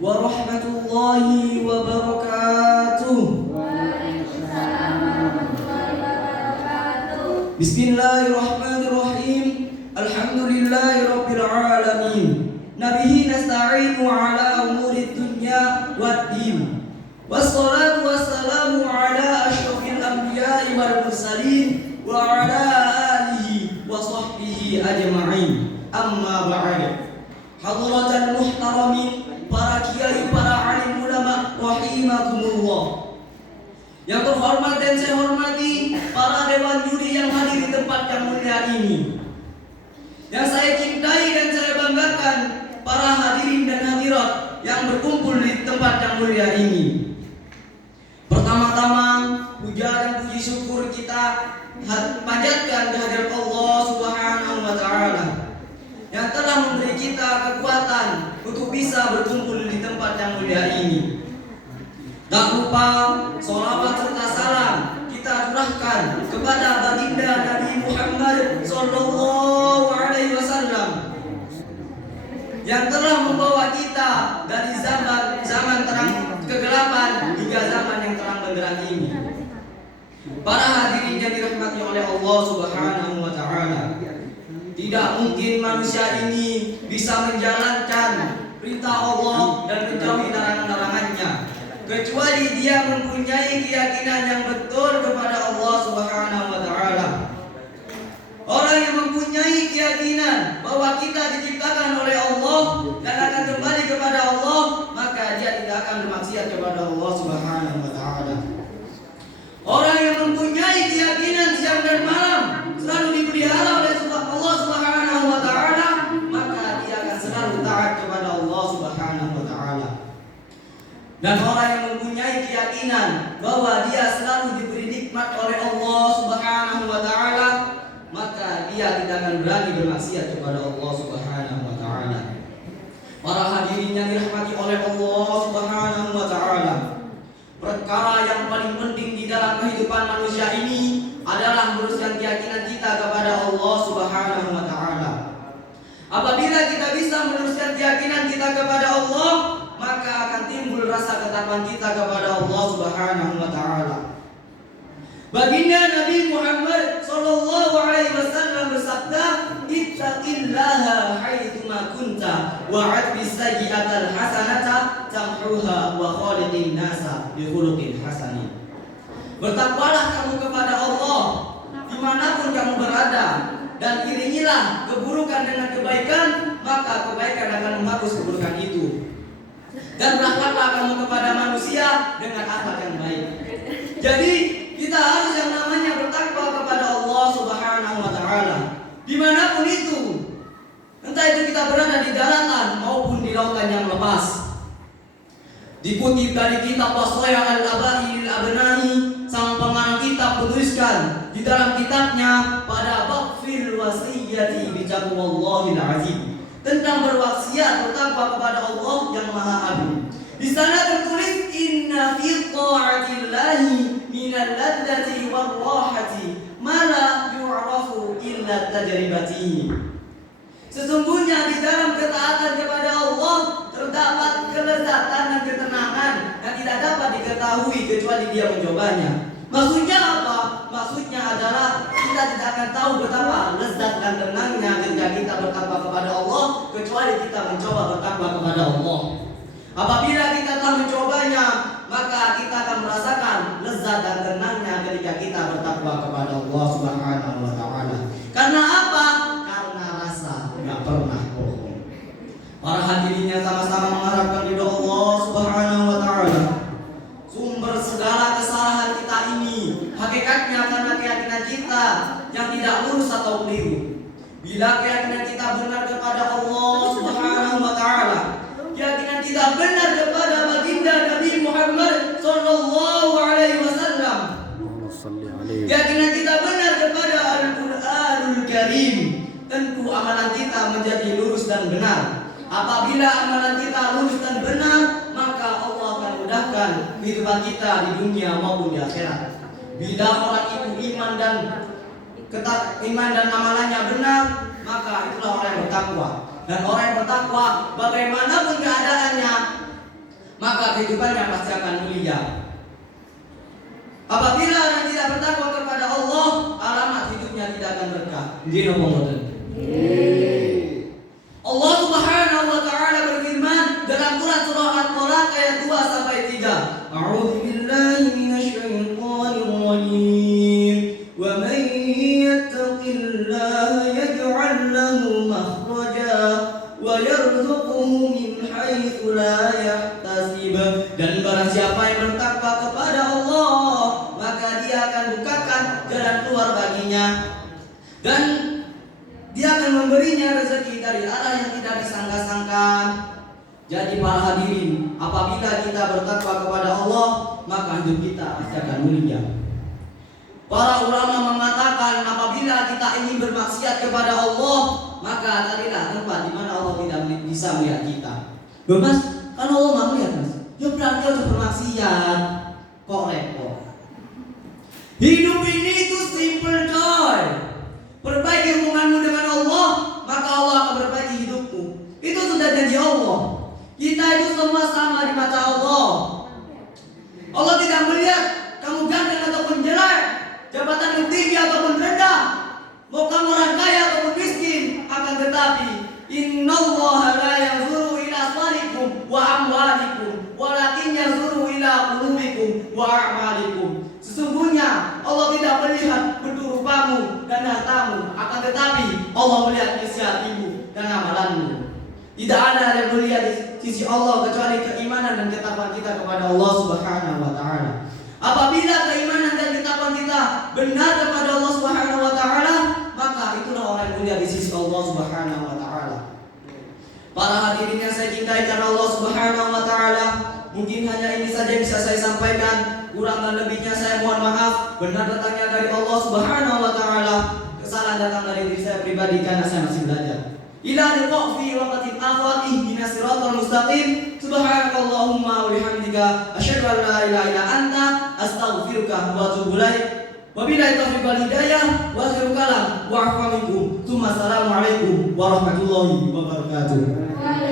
warahmatullahi wabarakatuh. Bismillahirrahmanirrahim. Alhamdulillahirabbil alamin. Nabihi nasta'inu ala umuri dunya waddin. Wassalatu wassalamu ala asyrafil anbiya'i wal mursalin wa ala alihi wa sahbihi ajma'in. Amma ba'd. Hadratal muhtaramin, para kiai, para alim ulama rahimakumullah. Yang terhormat dan saya hormati para dewan juri yang hadir di tempat yang mulia ini. Yang saya cintai dan saya banggakan para hadirin dan hadirat yang berkumpul di tempat yang mulia ini. Pertama-tama puja dan puji syukur kita panjatkan kehadirat Allah Subhanahu wa taala yang telah memberi kita kekuatan untuk bisa berkumpul di tempat yang mulia ini. Tak lupa sholawat serta salam kita curahkan kepada baginda Nabi Muhammad sallallahu alaihi wasallam yang telah membawa kita dari zaman terang kegelapan hingga zaman yang terang benderang ini. Para hadirin yang dirahmati oleh Allah Subhanahu wa taala, tidak mungkin manusia ini bisa menjalankan perintah Allah dan menjauhi larangan-larangannya kecuali dia mempunyai keyakinan yang betul kepada Allah Subhanahu wa taala. Orang yang mempunyai keyakinan bahwa kita diciptakan oleh Allah dan akan kembali kepada Allah, maka dia tidak akan bermaksiat kepada Allah Subhanahu wa taala. Orang yang mempunyai keyakinan siang dan malam selalu dipelihara oleh Allah Subhanahu wa taala, maka dia akan selalu taat kepada Allah Subhanahu wa taala. Dan orang yang mempunyai keyakinan bahwa dia selalu diberi nikmat oleh Allah Subhanahu wa taala, maka dia tidak akan berani bermaksiat kepada Allah Subhanahu wa taala. Para hadirin yang dirahmati oleh Allah Subhanahu wa taala, perkara yang paling penting di dalam kehidupan manusia ini adalah meluruskan keyakinan kita kepada Allah Subhanahu wa taala. Apabila kita bisa meluruskan keyakinan kita kepada Allah, maka akan timbul rasa ketakwaan kita kepada Allah Subhanahu wa taala. Baginda Nabi Muhammad sallallahu alaihi wasallam bersabda, "Ittaqillaha haitsu ma kunta wa 'adbis sayyi'atal hasanata tamhuha wa khaliqin nasa bi khuluqin hasanin." Bertakwalah kamu kepada Allah dimanapun kamu berada, dan iringilah keburukan dengan kebaikan, maka kebaikan akan menghapus keburukan itu. Dan berakhlaklah kamu kepada manusia dengan akhlak yang baik. Jadi kita harus yang namanya bertakwa kepada Allah Subhanahu wa taala dimanapun itu, entah itu kita berada di daratan maupun di lautan yang lepas. Dikutip dari kitab Wasaya al-Abai lil-Abnahi, sang pengarang kitab menuliskan di dalam kitabnya pada bab fil wasiyati bi taqwallahil azim, tentang berwasiat bertakwa kepada Allah yang Maha Agung. Di sana tertulis, inna fi ta'atillahi minal ladzati war rahati ma la yu'rafu illa tajribati. Sesungguhnya di dalam ketaatan kepada Allah terdapat kelezatan dan ketenangan yang tidak dapat diketahui kecuali dia mencobanya. Maksudnya apa? Maksudnya adalah kita tidak akan tahu betapa lezat dan tenangnya ketika kita bertakwa kepada Allah kecuali kita mencoba bertakwa kepada Allah. Apabila kita telah mencobanya, maka kita akan merasakan lezat dan tenangnya ketika kita bertakwa kepada Allah Subhanahu wa taala. Karena apa? Karena rasa enggak pernah bohong. Para hadirin yang sama-sama mengharapkan ridho Allah Subhanahu wa taala. Sumber segala kesalahan kita ini hakikatnya karena keyakinan kita yang tidak lurus atau keliru. Bila keyakinan kita benar kepada Allah Subhanahu wa taala, keyakinan kita benar kepada baginda Nabi Muhammad sallallahu alaihi wasallam, keyakinan kita benar kepada Al-Qur'anul Karim, tentu amalan kita menjadi lurus dan benar. Apabila amalan kita lurus dan benar, maka Allah akan mudahkan kehidupan kita di dunia maupun di akhirat. Bila orang itu iman dan amalannya benar, maka itulah orang yang bertakwa. Dan orang yang bertakwa bagaimanapun keadaannya, maka kehidupannya pasti akan mulia. Apabila orang tidak bertakwa kepada Allah, alamat hidupnya tidak akan berkah. Gino pomoten. Allah Subhanahu wa taala berfirman dalam Quran surah Al-Talaq ayat 2 sampai 3. A'udzu billahi minasyaitonir rajim. Wa man yattaqillaha yaj'al lahu makhraja wa yarzuqhu min haitsu la yahtasib. Dan barang siapa yang bertakwa kepada Allah, maka dia akan bukakan jalan keluar baginya dan dia akan memberinya rezeki dari arah yang tidak disangka-sangka. Jadi para hadirin, apabila kita bertakwa kepada Allah, maka hidup kita pasti akan mulia. Para ulama mengatakan apabila kita ingin bermaksiat kepada Allah, maka carilah tempat di mana Allah tidak bisa melihat kita. Loh mas, kan Allah nggak melihat mas? Ya berarti harus bermaksiat. Kok repot? Hidup ini itu simple coy. Perbaiki hubunganmu dengan Allah, maka Allah akan perbaiki hidupmu. Itu sudah janji Allah. Kita itu semua sama di mata Allah. Allah tidak melihat kamu ganteng ataupun jelek, jabatan tinggi ataupun rendah, mau kamu orang kaya ataupun miskin. Akan tetapi innallaha la yanzuru ila salikum wa amwalikum, walakin yanzuru ila qulubikum wa a'malikum. Sesungguhnya Allah tidak melihat bentuk rupamu dan hartamu, akan tetapi Allah melihat isi hatimu dan amalanmu. Tidak ada yang melihat di sisi Allah kecuali keimanan dan ketakwaan kita kepada Allah Subhanahu wa taala. Apabila keimanan dan ketakwaan kita benar kepada Allah Subhanahu wa taala, maka itulah orang yang mulia di sisi Allah Subhanahu wa taala. Para hadirin yang saya cintai karena Allah Subhanahu wa taala, mungkin hanya ini saja yang bisa saya sampaikan. Kurang dan lebihnya saya mohon maaf. Benar datangnya dari Allah Subhanahu wa taala, kesalahan datang dari diri saya pribadi karena saya masih belajar. Ila liqa fi waqtin akhar ihdinas siratal mustaqim. Subhanakallahumma wa bihamdika asyhadu an la ilaha illa anta astaghfiruka wa atubu ilaik. Wabillahi taufiq wal hidayah wa akhiru kalam wa afa minkum. Assalamualaikum warahmatullahi wabarakatuh.